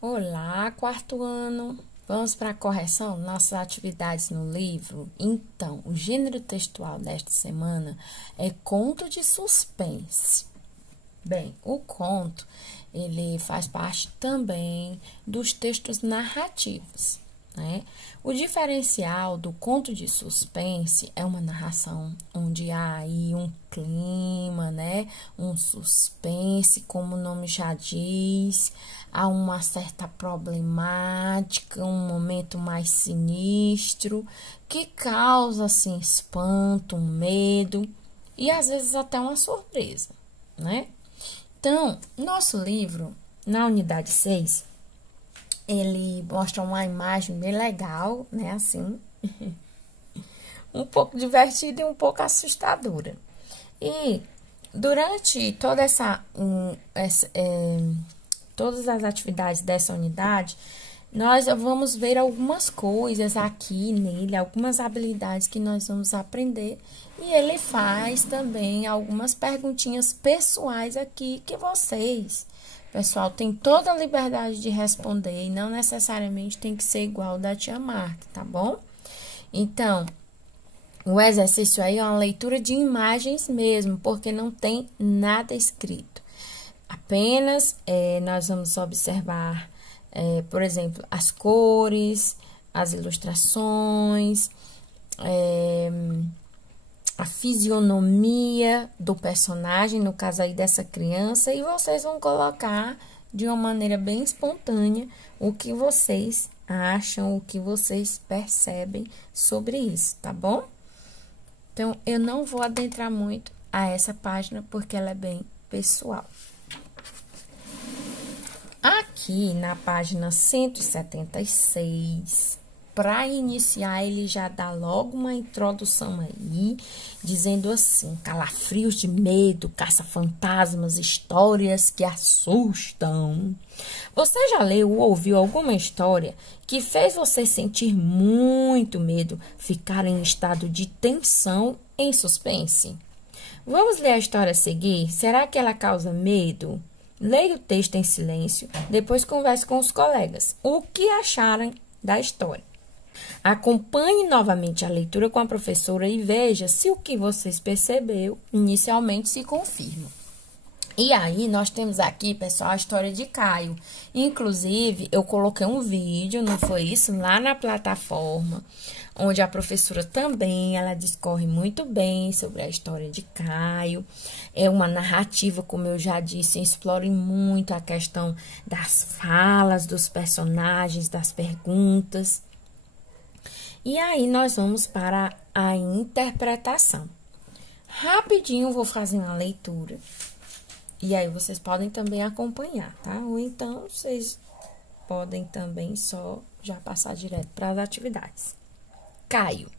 Olá, quarto ano. Vamos para a correção? Nossas atividades no livro. Então, o gênero textual desta semana é conto de suspense. Bem, o conto, ele faz parte também dos textos narrativos, né? O diferencial do conto de suspense é uma narração onde há aí um clima, né? Um suspense, como o nome já diz, há uma certa problemática, um momento mais sinistro, que causa, assim, espanto, um medo e às vezes até uma surpresa, né? Então, nosso livro, na unidade 6, ele mostra uma imagem bem legal, né, assim, um pouco divertida e um pouco assustadora. E durante todas as atividades dessa unidade, nós vamos ver algumas coisas aqui nele, algumas habilidades que nós vamos aprender. E ele faz também algumas perguntinhas pessoais aqui que vocês, pessoal, tem toda a liberdade de responder e não necessariamente tem que ser igual da tia Marta, tá bom? Então, o exercício aí é uma leitura de imagens mesmo, porque não tem nada escrito. Apenas nós vamos observar, por exemplo, as cores, as ilustrações, a fisionomia do personagem, no caso aí dessa criança, e vocês vão colocar de uma maneira bem espontânea o que vocês acham, o que vocês percebem sobre isso, tá bom? Então, eu não vou adentrar muito a essa página, porque ela é bem pessoal. Aqui na página 176, para iniciar, ele já dá logo uma introdução aí, dizendo assim: calafrios de medo, caça-fantasmas, histórias que assustam. Você já leu ou ouviu alguma história que fez você sentir muito medo, ficar em estado de tensão, em suspense? Vamos ler a história a seguir? Será que ela causa medo? Leia o texto em silêncio, depois converse com os colegas. O que acharam da história? Acompanhe novamente a leitura com a professora e veja se o que vocês perceberam inicialmente se confirma. E aí, nós temos aqui, pessoal, a história de Caio. Inclusive, eu coloquei um vídeo, não foi isso? Lá na plataforma, onde a professora também, ela discorre muito bem sobre a história de Caio. É uma narrativa, como eu já disse, explora muito a questão das falas dos personagens, das perguntas. E aí, nós vamos para a interpretação. Rapidinho, vou fazer uma leitura. E aí, vocês podem também acompanhar, tá? Ou então, vocês podem também só já passar direto para as atividades. Caio.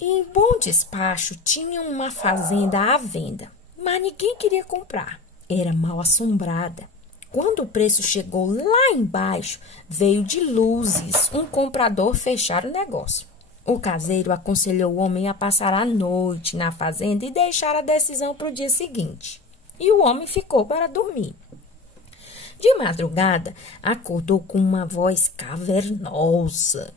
Em Bom Despacho, tinha uma fazenda à venda, mas ninguém queria comprar. Era mal assombrada. Quando o preço chegou lá embaixo, veio de luzes um comprador fechar o negócio. O caseiro aconselhou o homem a passar a noite na fazenda e deixar a decisão para o dia seguinte. E o homem ficou para dormir. De madrugada, acordou com uma voz cavernosa.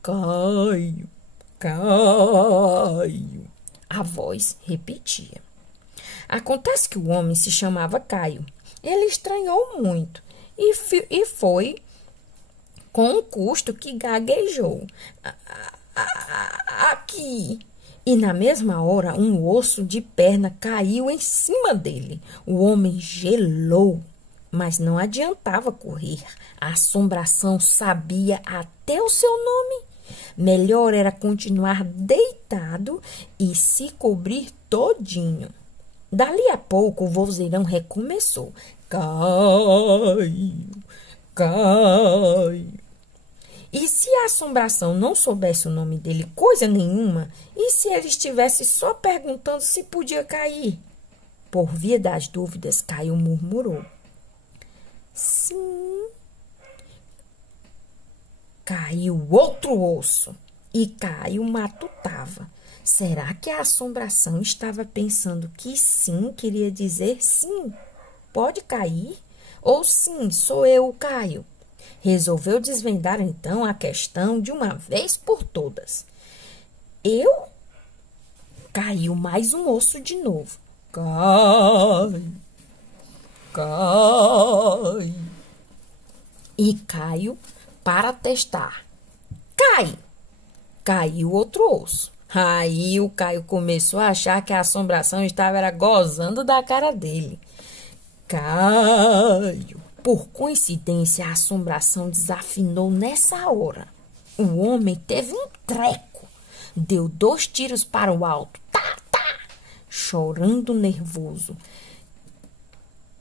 Caio, Caio. A voz repetia. Acontece que o homem se chamava Caio. Ele estranhou muito e foi com um custo que gaguejou. Aqui. E na mesma hora, um osso de perna caiu em cima dele. O homem gelou, mas não adiantava correr. A assombração sabia até o seu nome. Melhor era continuar deitado e se cobrir todinho. Dali a pouco, o vozeirão recomeçou. Caio, Caio. E se a assombração não soubesse o nome dele coisa nenhuma, e se ele estivesse só perguntando se podia cair? Por via das dúvidas, Caio murmurou. Sim. Caiu outro osso e Caio matutava. Será que a assombração estava pensando que sim queria dizer sim? Pode cair? Ou sim, sou eu, o Caio? Resolveu desvendar então a questão de uma vez por todas. Eu? Caiu mais um osso de novo. Cai, cai. E Caio para testar. Cai! Caiu outro osso. Aí o Caio começou a achar que a assombração estava gozando da cara dele. Caio! Por coincidência, a assombração desafinou nessa hora. O homem teve um treco. Deu 2 tiros para o alto. Tá, tá! Chorando nervoso.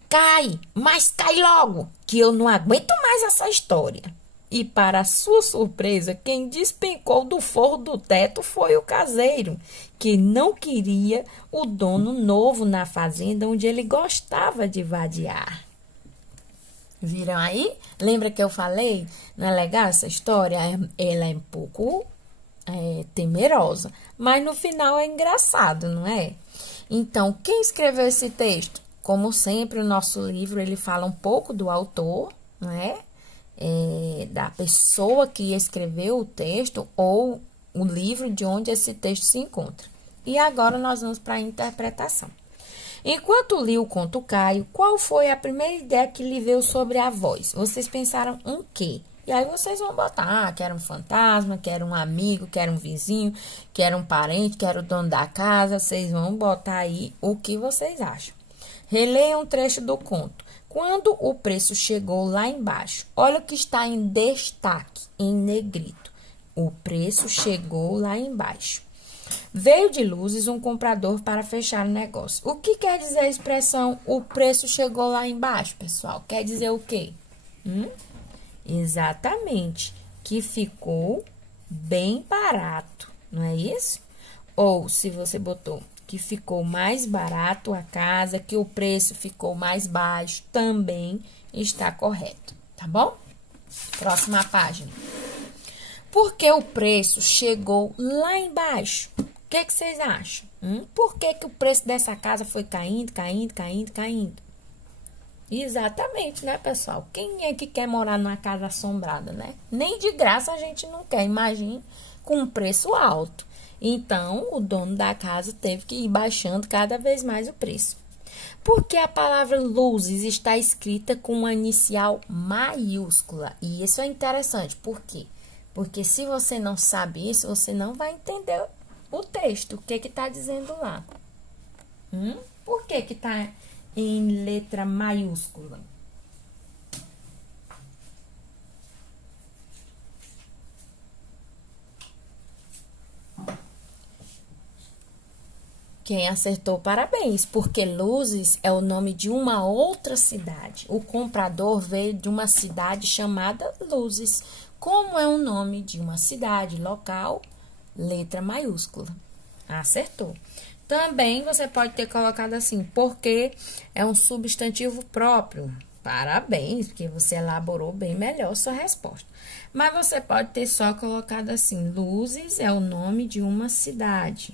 Cai, mas cai logo, que eu não aguento mais essa história. E, para sua surpresa, quem despencou do forro do teto foi o caseiro, que não queria o dono novo na fazenda onde ele gostava de vadiar. Viram aí? Lembra que eu falei? Não é legal essa história? Ela é um pouco temerosa, mas no final é engraçado, não é? Então, quem escreveu esse texto? Como sempre, o nosso livro, ele fala um pouco do autor, não é? Da pessoa que escreveu o texto ou o livro de onde esse texto se encontra. E agora nós vamos para a interpretação. Enquanto li o conto Caio, qual foi a primeira ideia que lhe veio sobre a voz? Vocês pensaram em quê? E aí vocês vão botar, que era um fantasma, que era um amigo, que era um vizinho, que era um parente, que era o dono da casa. Vocês vão botar aí o que vocês acham. Releiam um trecho do conto. Quando o preço chegou lá embaixo, olha o que está em destaque, em negrito. O preço chegou lá embaixo. Veio de Luzes um comprador para fechar o negócio. O que quer dizer a expressão o preço chegou lá embaixo, pessoal? Quer dizer o quê? Exatamente, que ficou bem barato, não é isso? Ou se você botou que ficou mais barato a casa, que o preço ficou mais baixo, também está correto, tá bom? Próxima página. Porque o preço chegou lá embaixo? O que vocês acham? Por que o preço dessa casa foi caindo, caindo, caindo, caindo? Exatamente, né, pessoal? Quem é que quer morar numa casa assombrada, né? Nem de graça a gente não quer, imagine com um preço alto. Então, o dono da casa teve que ir baixando cada vez mais o preço. Porque a palavra luzes está escrita com uma inicial maiúscula. E isso é interessante. Por quê? Porque se você não sabe isso, você não vai entender o texto. O que está dizendo lá? Por que está em letra maiúscula? Quem acertou, parabéns, porque Luzes é o nome de uma outra cidade. O comprador veio de uma cidade chamada Luzes. Como é o nome de uma cidade local, letra maiúscula. Acertou. Também você pode ter colocado assim, porque é um substantivo próprio. Parabéns, porque você elaborou bem melhor sua resposta. Mas você pode ter só colocado assim, Luzes é o nome de uma cidade.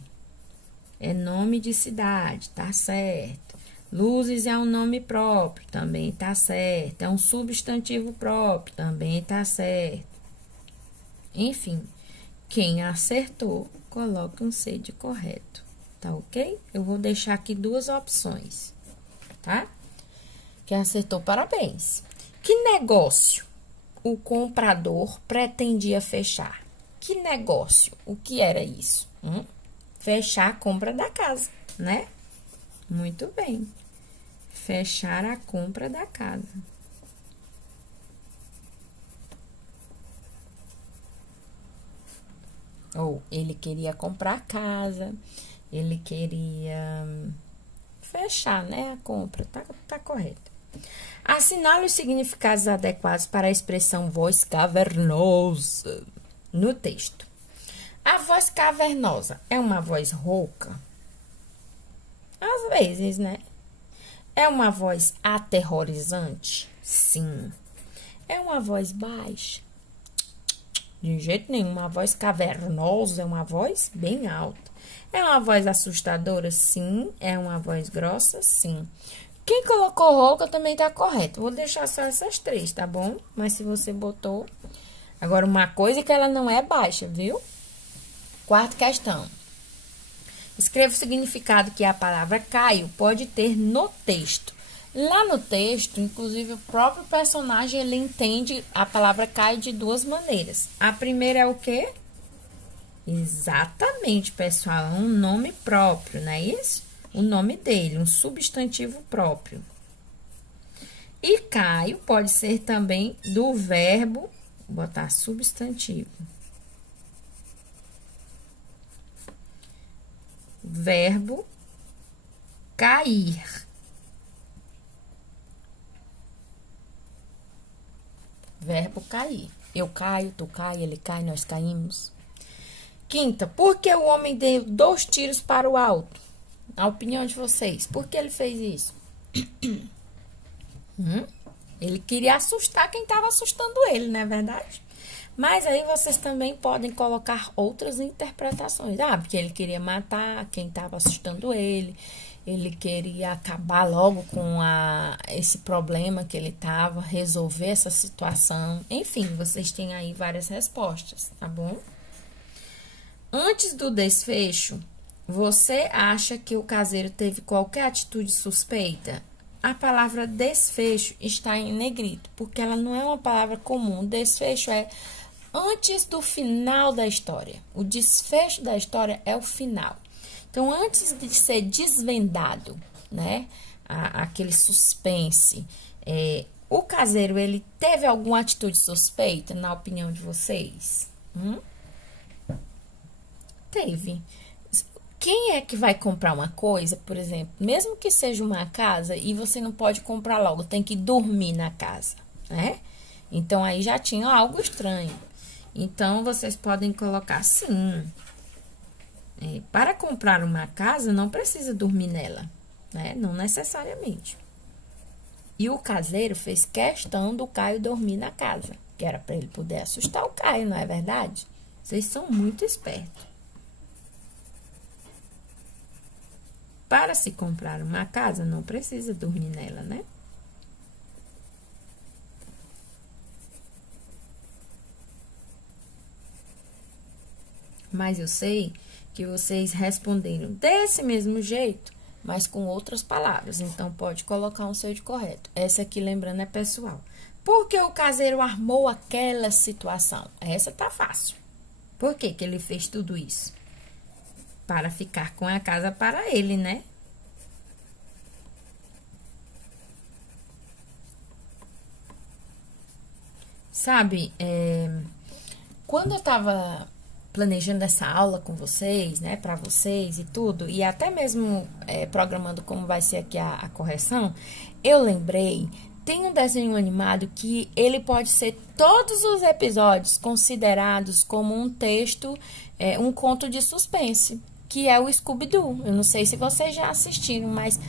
É nome de cidade, tá certo. Luzes é um nome próprio, também tá certo. É um substantivo próprio, também tá certo. Enfim, quem acertou, coloca um C de correto, tá ok? Eu vou deixar aqui 2 opções, tá? Quem acertou, parabéns. Que negócio o comprador pretendia fechar? Que negócio? O que era isso? Fechar a compra da casa, né? Muito bem. Fechar a compra da casa. Ou ele queria comprar casa, ele queria fechar, né, a compra. Tá correto. Assinale os significados adequados para a expressão voz cavernosa no texto. A voz cavernosa é uma voz rouca? Às vezes, né? É uma voz aterrorizante? Sim. É uma voz baixa? De jeito nenhum. Uma voz cavernosa é uma voz bem alta. É uma voz assustadora? Sim. É uma voz grossa? Sim. Quem colocou rouca também tá correto. Vou deixar só essas 3, tá bom? Mas se você botou... Agora, uma coisa que ela não é baixa, viu? Quarta questão. Escreva o significado que a palavra Caio pode ter no texto. Lá no texto, inclusive, o próprio personagem, ele entende a palavra Caio de 2 maneiras. A primeira é o quê? Exatamente, pessoal. É um nome próprio, não é isso? O nome dele, um substantivo próprio. E Caio pode ser também do verbo, vou botar substantivo. Verbo cair. Verbo cair. Eu caio, tu cai, ele cai, nós caímos. Quinta, por que o homem deu 2 tiros para o alto? A opinião de vocês, por que ele fez isso? Ele queria assustar quem estava assustando ele, não é verdade? Mas aí vocês também podem colocar outras interpretações. Ah, porque ele queria matar quem estava assustando ele. Ele queria acabar logo com esse problema que ele estava, resolver essa situação. Enfim, vocês têm aí várias respostas, tá bom? Antes do desfecho, você acha que o caseiro teve qualquer atitude suspeita? A palavra desfecho está em negrito, porque ela não é uma palavra comum. Desfecho é antes do final da história. O desfecho da história é o final. Então, antes de ser desvendado, né, aquele suspense, o caseiro, ele teve alguma atitude suspeita, na opinião de vocês? Teve. Quem é que vai comprar uma coisa, por exemplo, mesmo que seja uma casa, e você não pode comprar logo, tem que dormir na casa, né? Então, aí já tinha algo estranho. Então, vocês podem colocar assim... para comprar uma casa, não precisa dormir nela, né? Não necessariamente. E o caseiro fez questão do Caio dormir na casa, que era para ele poder assustar o Caio, não é verdade? Vocês são muito espertos. Para se comprar uma casa, não precisa dormir nela, né? Mas eu sei que vocês responderam desse mesmo jeito, mas com outras palavras. Então, pode colocar um seu de correto. Essa aqui, lembrando, é pessoal. Por que o caseiro armou aquela situação? Essa tá fácil. Por que que ele fez tudo isso? Para ficar com a casa para ele, né? Sabe, quando eu tava planejando essa aula com vocês, né, para vocês e tudo, e até mesmo programando como vai ser aqui a correção, eu lembrei, tem um desenho animado que ele pode ser todos os episódios considerados como um texto, um conto de suspense, que é o Scooby-Doo. Eu não sei se vocês já assistiram, mas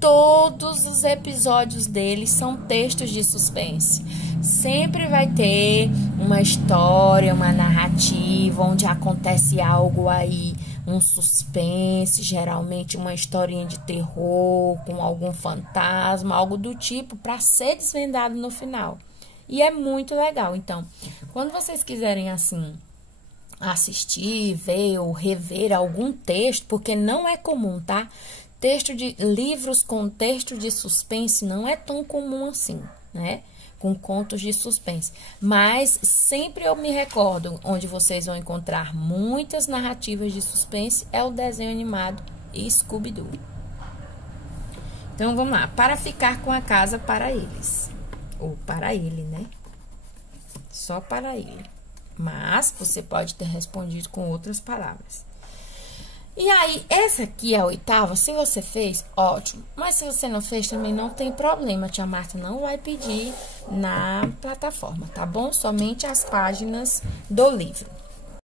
todos os episódios dele são textos de suspense. Sempre vai ter uma história, uma narrativa, onde acontece algo aí, um suspense, geralmente uma historinha de terror, com algum fantasma, algo do tipo, para ser desvendado no final. E é muito legal. Então, quando vocês quiserem, assim, assistir, ver ou rever algum texto, porque não é comum, tá? Texto de livros com texto de suspense não é tão comum assim, né? Com contos de suspense. Mas sempre eu me recordo, onde vocês vão encontrar muitas narrativas de suspense, é o desenho animado Scooby-Doo. Então, vamos lá. Para ficar com a casa para eles. Ou para ele, né? Só para ele. Mas você pode ter respondido com outras palavras. E aí, essa aqui é a 8ª. Se você fez, ótimo. Mas se você não fez, também não tem problema. A tia Marta não vai pedir na plataforma, tá bom? Somente as páginas do livro.